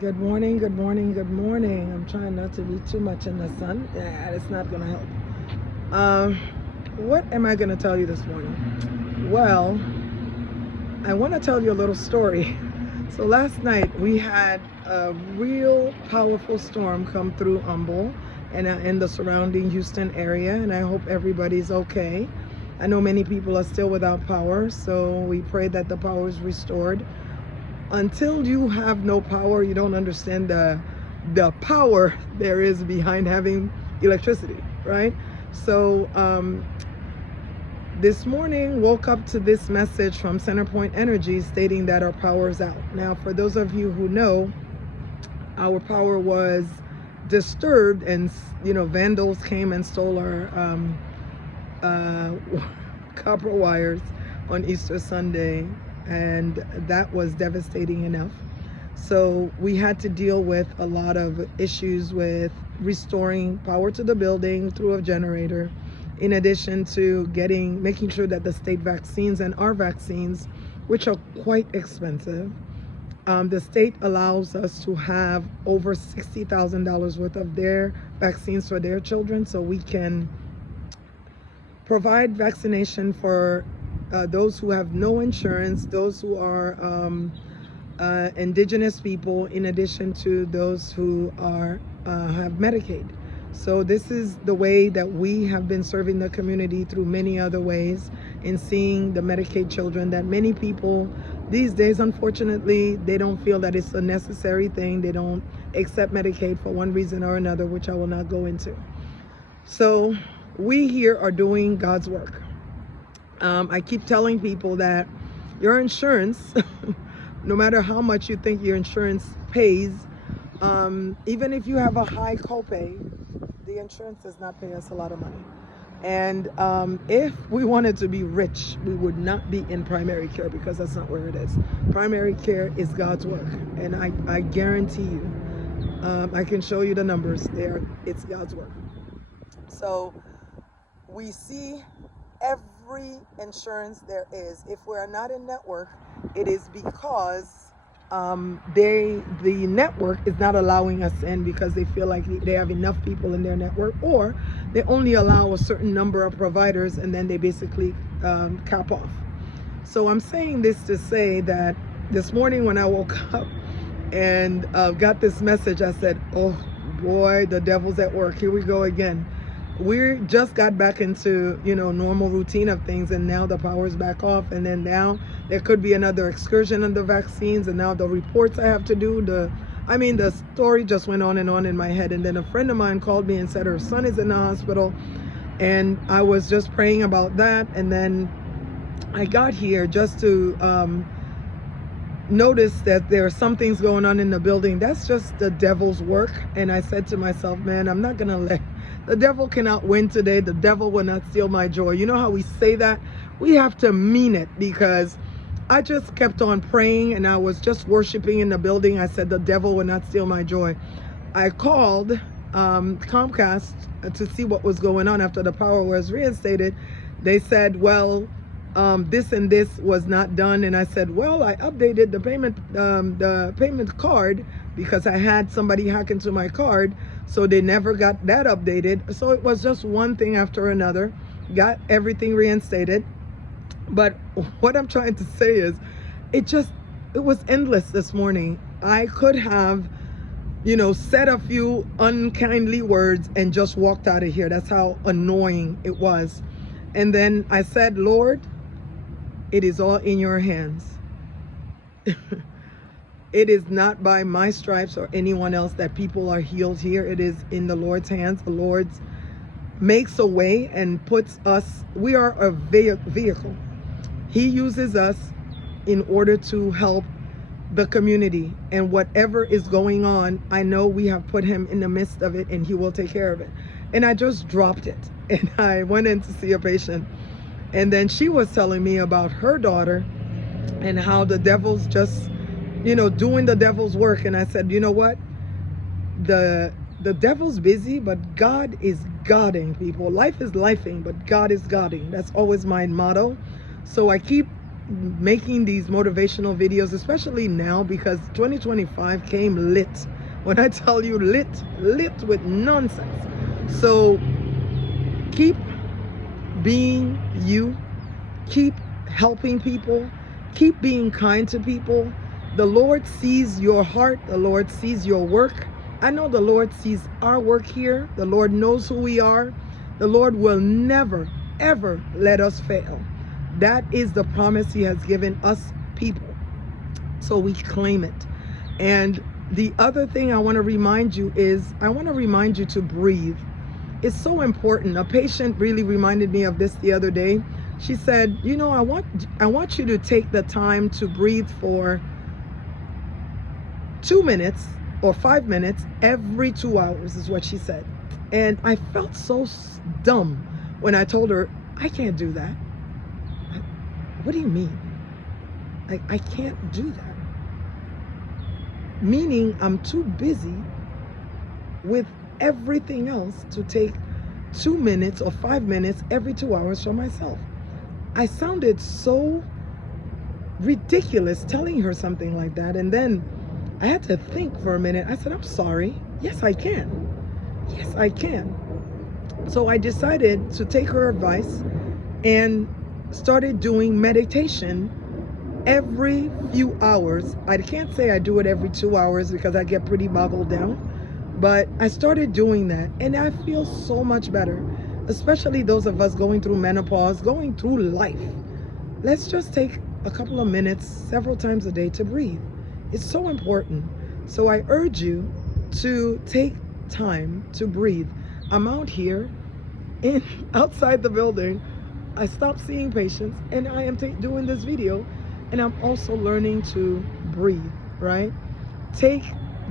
Good morning, good morning, good morning. I'm trying not to be too much in the sun. Yeah, it's not going to help. What am I going to tell you this morning? Well, I want to tell you a little story. So last night we had a real powerful storm come through Humble and in the surrounding Houston area, and I hope everybody's okay. I know many people are still without power, so we pray that the power is restored. Until you have no power, you don't understand the power there is behind having electricity, right? So this morning woke up to this message from Centerpoint Energy stating that our power is out. Now, for those of you who know, our power was disturbed, and vandals came and stole our copper wires on Easter Sunday, and that was devastating enough. So we had to deal with a lot of issues with restoring power to the building through a generator, in addition to making sure that the state vaccines and our vaccines, which are quite expensive, the state allows us to have over $60,000 worth of their vaccines for their children, so we can provide vaccination for those who have no insurance, those who are indigenous people, in addition to those who have Medicaid. So this is the way that we have been serving the community through many other ways, in seeing the Medicaid children that many people these days, unfortunately, they don't feel that it's a necessary thing. They don't accept Medicaid for one reason or another, which I will not go into. So we here are doing God's work. I keep telling people that your insurance, no matter how much you think your insurance pays, even if you have a high copay, the insurance does not pay us a lot of money. And if we wanted to be rich, we would not be in primary care, because that's not where it is. Primary care is God's work, and I guarantee you, I can show you the numbers there. It's God's work. So we see every insurance there is. If we're not in network, it is because the network is not allowing us in, because they feel like they have enough people in their network, or they only allow a certain number of providers, and then they basically cap off. So I'm saying this to say that this morning when I woke up and got this message, I said, oh boy, the devil's at work. Here we go again. We just got back into normal routine of things, and now the power's back off, and then now there could be another excursion on the vaccines, and now the reports I have to do, the story just went on in my head. And then a friend of mine called me and said her son is in the hospital, and I was just praying about that. And then I got here just to notice that there are some things going on in the building. That's just the devil's work. And I said to myself, man, I'm not gonna let the devil cannot win today. The devil will not steal my joy. You know how we say that? We have to mean it, because I just kept on praying, and I was just worshiping in the building. I said, the devil will not steal my joy. I called Comcast to see what was going on after the power was reinstated. They said, well, this and this was not done. And I said, well, I updated the payment card, because I had somebody hack into my card, so they never got that updated. So it was just one thing after another. Got everything reinstated. But what I'm trying to say is, it was endless this morning. I could have said a few unkindly words and just walked out of here. That's how annoying it was. And then I said, Lord, it is all in your hands. It is not by my stripes or anyone else that people are healed here. It is in the Lord's hands. The Lord makes a way and puts us, we are a vehicle. He uses us in order to help the community, and whatever is going on, I know we have put him in the midst of it, and he will take care of it. And I just dropped it, and I went in to see a patient, and then she was telling me about her daughter and how the devil's just doing the devil's work. And I said, you know what, the devil's busy, but God is guarding people. Life is lifing, but God is guarding. That's always my motto. So I keep making these motivational videos, especially now because 2025 came lit. When I tell you lit with nonsense. So keep being you, keep helping people, keep being kind to people. The Lord sees your heart, the Lord sees your work. I know the Lord sees our work here. The Lord knows who we are. The Lord will never, ever let us fail. That is the promise He has given us people. So we claim it. And the other thing I want to remind you is, I want to remind you to breathe. It's so important. A patient really reminded me of this the other day. She said, you know, I want you to take the time to breathe for 2 minutes or 5 minutes every 2 hours, is what she said. And I felt so dumb when I told her, I can't do that. What do you mean? I can't do that. Meaning I'm too busy with everything else to take 2 minutes or 5 minutes every 2 hours for myself. I sounded so ridiculous telling her something like that. And then I had to think for a minute. I said, I'm sorry. Yes, I can. Yes, I can. So I decided to take her advice and started doing meditation every few hours. I can't say I do it every 2 hours because I get pretty boggled down, but I started doing that and I feel so much better, especially those of us going through menopause, going through life. Let's just take a couple of minutes several times a day to breathe. It's so important. So I urge you to take time to breathe. I'm out here outside the building. I stopped seeing patients and I am doing this video, and I'm also learning to breathe, right?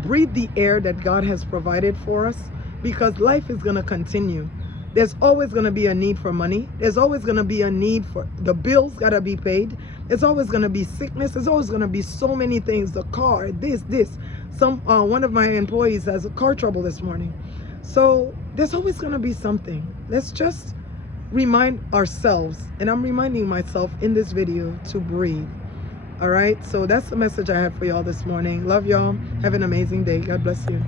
Breathe the air that God has provided for us, because life is gonna continue. There's always gonna be a need for money. There's always gonna be a need for, the bills gotta be paid. There's always gonna be sickness. There's always gonna be so many things, the car, this. One of my employees has a car trouble this morning. So there's always gonna be something. Let's just remind ourselves, and I'm reminding myself in this video, to breathe. All right, so that's the message I have for y'all this morning. Love y'all. Have an amazing day. God bless you.